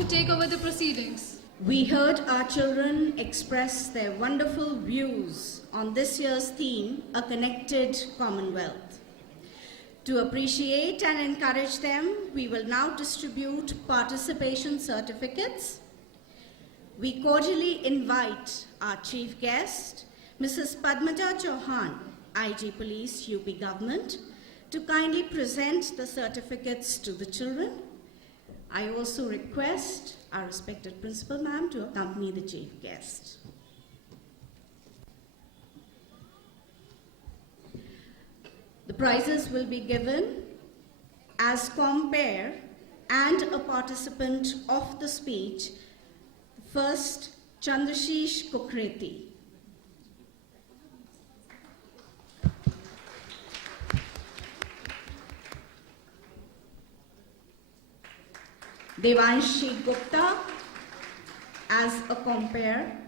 to take over the proceedings. We heard our children express their wonderful views on this year's theme, A Connected Commonwealth. To appreciate and encourage them, we will now distribute participation certificates. We cordially invite our chief guest, Mrs. Padmaja Chauhan, IG Police, UP Government, to kindly present the certificates to the children. I also request our respected principal ma'am to accompany the chief guest. The prizes will be given as compare and a participant of the speech. First, Chandrashish Kukreti. Devanshi Gupta as a compare.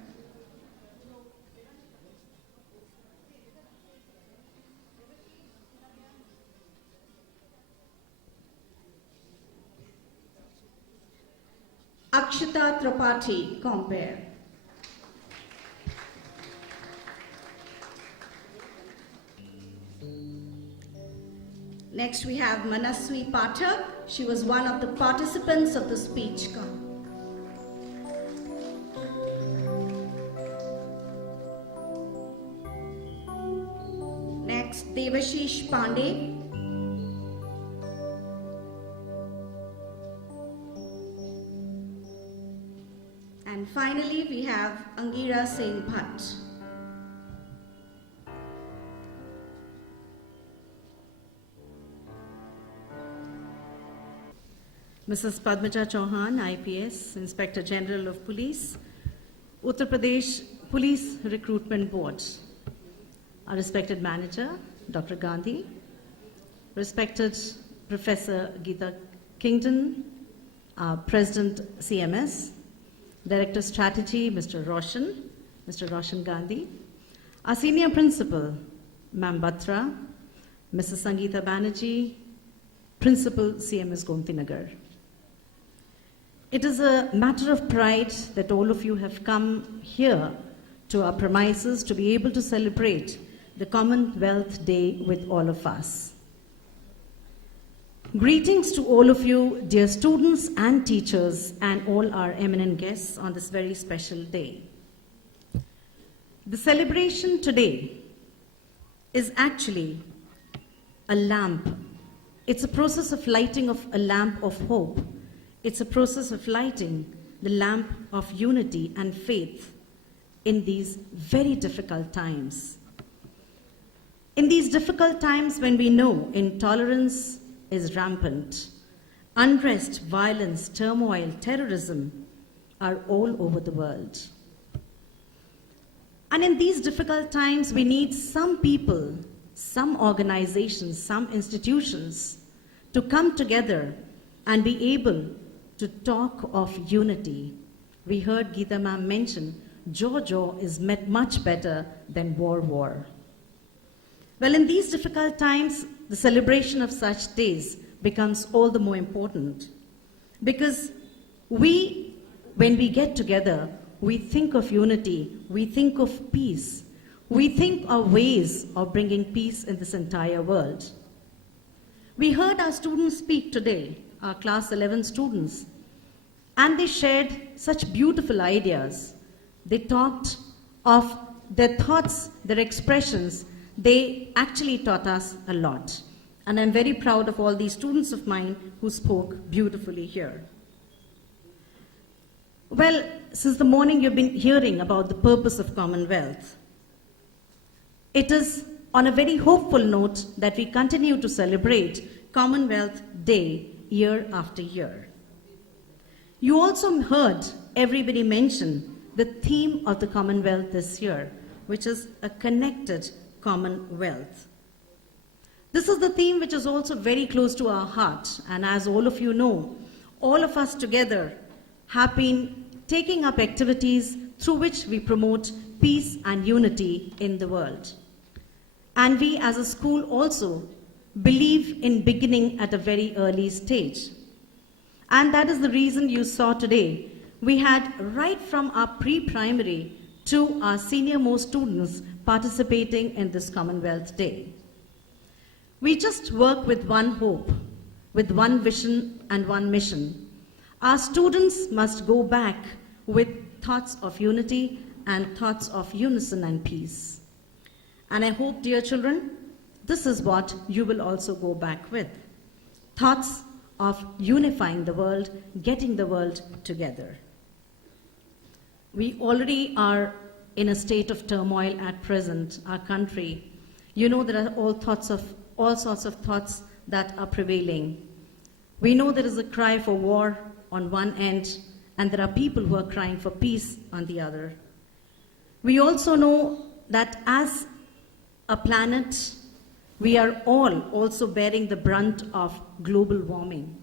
Akshita Tripathi, compare. Next we have Manaswi Pathak. She was one of the participants of the speech. Next, Devashish Pandey. And finally, we have Angira Singh Bhatt. Mrs. Padmaja Chauhan, IPS, Inspector General of Police, Uttar Pradesh Police Recruitment Board. Our respected manager, Dr. Gandhi, respected Professor Geeta Kingdon, our President CMS, Director Strategy, Mr. Roshan Gandhi, our Senior Principal, Ma'am Batra, Mrs. Sangeeta Banerjee, Principal CMS Gomtinagar. It is a matter of pride that all of you have come here to our premises to be able to celebrate the Commonwealth Day with all of us. Greetings to all of you, dear students and teachers, and all our eminent guests on this very special day. The celebration today is actually a lamp. It's a process of lighting of a lamp of hope. It's a process of lighting the lamp of unity and faith in these very difficult times. In these difficult times when we know intolerance is rampant, unrest, violence, turmoil, terrorism are all over the world. And in these difficult times, we need some people, some organizations, some institutions to come together and be able to talk of unity. We heard Geeta ma'am mention, jaw is met much better than war. Well, in these difficult times, the celebration of such days becomes all the more important because when we get together, we think of unity, we think of peace, we think of ways of bringing peace in this entire world. We heard our students speak today, our class 11 students, and they shared such beautiful ideas. They talked of their thoughts, their expressions. They actually taught us a lot. And I'm very proud of all these students of mine who spoke beautifully here. Well, since the morning you've been hearing about the purpose of Commonwealth. It is on a very hopeful note that we continue to celebrate Commonwealth Day year after year. You also heard everybody mention the theme of the Commonwealth this year, which is a connected Commonwealth. This is the theme which is also very close to our heart, and as all of you know, all of us together have been taking up activities through which we promote peace and unity in the world. And we as a school also believe in beginning at a very early stage. And that is the reason you saw today. We had right from our pre-primary to our senior-most students participating in this Commonwealth Day. We just work with one hope, with one vision and one mission. Our students must go back with thoughts of unity and thoughts of unison and peace. And I hope, dear children, this is what you will also go back with. Thoughts of unifying the world, getting the world together. We already are in a state of turmoil at present, our country. You know there are all sorts of thoughts that are prevailing. We know there is a cry for war on one end, and there are people who are crying for peace on the other. We also know that as a planet, we are all also bearing the brunt of global warming.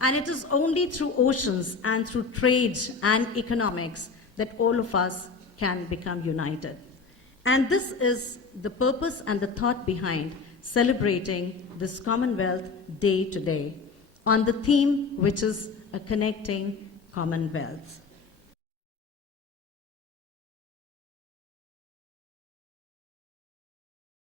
And it is only through oceans and through trade and economics that all of us can become united. And this is the purpose and the thought behind celebrating this Commonwealth Day today on the theme which is a connecting Commonwealth.